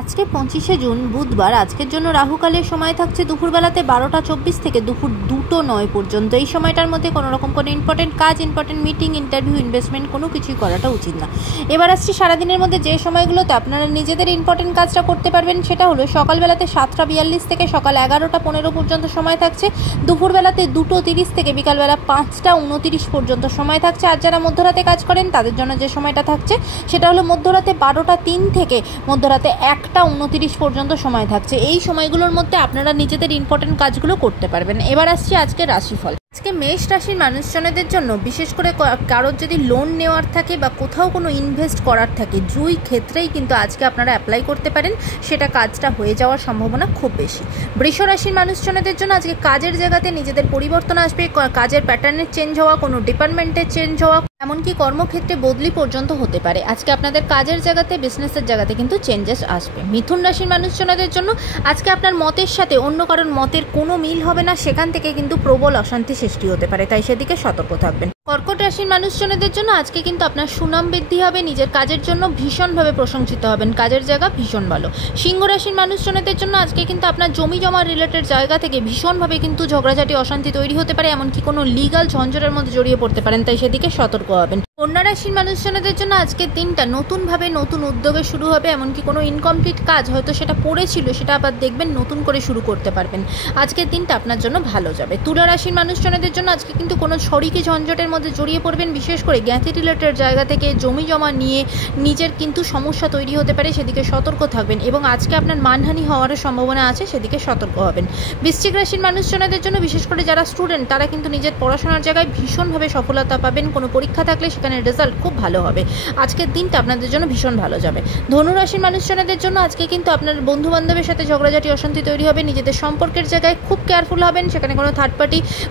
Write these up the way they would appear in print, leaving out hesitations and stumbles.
আজকে 25শে জুন বুধবার। আজকের জন্য রাহুকালের সময় থাকছে দুপুরবেলাতে 12টা 24 থেকে দুপুর 2টো 9 পর্যন্ত। এই সময়টার মধ্যে কোনো রকম কোনো ইম্পর্টেন্ট কাজ, ইম্পর্টেন্ট মিটিং, ইন্টারভিউ, ইনভেস্টমেন্ট কোনো কিছুই করাটা উচিত না। এবার আসছি সারাদিনের মধ্যে যে সময়গুলোতে আপনারা নিজেদের ইম্পর্টেন্ট কাজটা করতে পারবেন, সেটা হলো সকালবেলাতে 7টা 42 থেকে সকাল 11টা 15 পর্যন্ত সময় থাকছে। দুপুরবেলাতে 2টো 30 থেকে বিকালবেলা 5টা 29 পর্যন্ত সময় থাকছে। আর যারা মধ্যরাতে কাজ করেন তাদের জন্য যে সময়টা থাকছে সেটা হলো মধ্যরাতে 12টা 3 থেকে মধ্যরাতে 1টা 29 পর্যন্ত সময় থাকছে। এই সময়গুলোর মধ্যে আপনারা নিজেদের ইম্পর্টেন্ট কাজগুলো করতে পারবেন। এবার আসছি আজকের রাশিফল। আজকে মেষ রাশির মানুষজনদের জন্য বিশেষ করে কারোর যদি লোন নেওয়ার থাকে বা কোথাও কোনো ইনভেস্ট করার থাকে, দুই ক্ষেত্রেই কিন্তু আজকে আপনারা অ্যাপ্লাই করতে পারেন, সেটা কাজটা হয়ে যাওয়ার সম্ভাবনা খুব বেশি। বৃষ রাশির মানুষজনদের জন্য আজকে কাজের জায়গাতে নিজেদের পরিবর্তন আসবে, কাজের প্যাটার্নের চেঞ্জ হওয়া, কোনো ডিপার্টমেন্টের চেঞ্জ হওয়া, এমনকি কর্মক্ষেত্রে বদলি পর্যন্ত হতে পারে। আজকে আপনাদের কাজের জায়গাতে, বিজনেসের জায়গাতে কিন্তু চেঞ্জেস আসবে। মিথুন রাশির মানুষজনদের জন্য আজকে আপনার মতের সাথে অন্য কারোর মতের কোনো মিল হবে না, সেখান থেকে কিন্তু প্রবল অশান্তি সৃষ্টি হতে পারে, তাই সেদিকে সতর্ক থাকবেন। কর্কট রাশির মানুষজনদের জন্য আজকে কিন্তু আপনার সুনাম বৃদ্ধি হবে, নিজের কাজের জন্য ভীষণভাবে প্রশংসিত হবেন, কাজের জায়গা ভীষণ ভালো। সিংহ রাশির মানুষজনদের জন্য আজকে কিন্তু আপনার জমি জমা রিলেটেড জায়গা থেকে ভীষণভাবে কিন্তু ঝগড়াঝাটি, অশান্তি তৈরি হতে পারে, এমনকি কোনো লিগাল ঝঞ্ঝটের মধ্যে জড়িয়ে পড়তে পারেন, তাই সেদিকে সতর্ক হবেন। কন্যা রাশির মানুষজনদের জন্য আজকের দিনটা নতুনভাবে নতুন উদ্যোগে শুরু হবে, এমনকি কোনো ইনকমপ্লিট কাজ হয়তো সেটা পড়েছিল, সেটা আবার দেখবেন নতুন করে শুরু করতে পারবেন। আজকের দিনটা আপনার জন্য ভালো যাবে। তুলা রাশির মানুষজনদের জন্য আজকে কিন্তু কোনো শরিকি ঝঞ্ঝটের মধ্যে জড়িয়ে পড়বেন, বিশেষ করে জ্ঞাতি রিলেটেড জায়গা থেকে জমি জমা নিয়ে নিজের কিন্তু সমস্যা তৈরি হতে পারে, সেদিকে সতর্ক থাকবেন। এবং আজকে আপনার মানহানি হওয়ার সম্ভাবনা আছে, সেদিকে সতর্ক হবেন। বৃশ্চিক রাশির মানুষজনদের জন্য বিশেষ করে যারা স্টুডেন্ট, তারা কিন্তু নিজের পড়াশোনার জায়গায় ভীষণভাবে সফলতা পাবেন, কোনো পরীক্ষা থাকলে সেখানে রেজাল্ট খুব ভালো হবে। আজকের দিনটা আপনাদের জন্য ভীষণ ভালো যাবে। ধনু রাশির মানুষজনদের জন্য আজকে কিন্তু আপনার বন্ধু বান্ধবের সাথে ঝগড়াঝাটি, অশান্তি তৈরি হবে, নিজেদের সম্পর্কের জায়গায় খুব কেয়ারফুল হবেন, সেখানে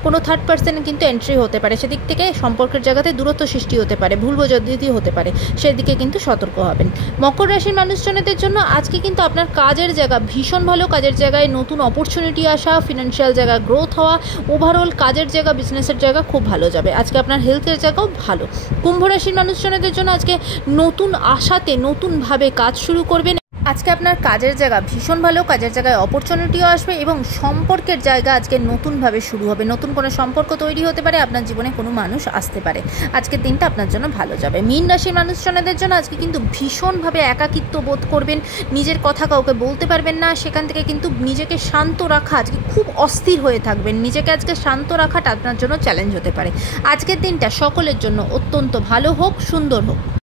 কোনো থার্ড পার্সন কিন্তু এন্ট্রি হতে পারে, সেদিক থেকে সম্পর্কের জায়গাতে দূরত্ব সৃষ্টি হতে পারে, ভুল বোঝাবুঝি হতে পারে, সেদিকে কিন্তু সতর্ক হবেন। মকর রাশির মানুষজনদের জন্য আজকে কিন্তু আপনার কাজের জায়গা ভীষণ ভালো, কাজের জায়গায় নতুন অপরচুনিটি আসা, ফিনান্সিয়াল জায়গা গ্রোথ হওয়া, ওভারঅল কাজের জায়গা, বিজনেসের জায়গা খুব ভালো যাবে। আজকে আপনার হেলথের জায়গাও ভালো। কুম্ভ রাশির মানুষজনদের জন্য আজকে নতুন আশাতে নতুনভাবে কাজ শুরু করবেন। আজকে আপনার কাজের জায়গা ভীষণ ভালো, কাজের জায়গায় অপরচুনিটিও আসবে এবং সম্পর্কের জায়গা আজকে নতুনভাবে শুরু হবে, নতুন কোনো সম্পর্ক তৈরি হতে পারে, আপনার জীবনে কোনো মানুষ আসতে পারে। আজকের দিনটা আপনার জন্য ভালো যাবে। মীন রাশির মানুষজনদের জন্য আজকে কিন্তু ভীষণভাবে একাকিত্ব বোধ করবেন, নিজের কথা কাউকে বলতে পারবেন না, সেখান থেকে কিন্তু নিজেকে শান্ত রাখা, আজকে খুব অস্থির হয়ে থাকবেন, নিজেকে আজকে শান্ত রাখাটা আপনার জন্য চ্যালেঞ্জ হতে পারে। আজকের দিনটা সকলের জন্য অত্যন্ত ভালো হোক, সুন্দর হোক।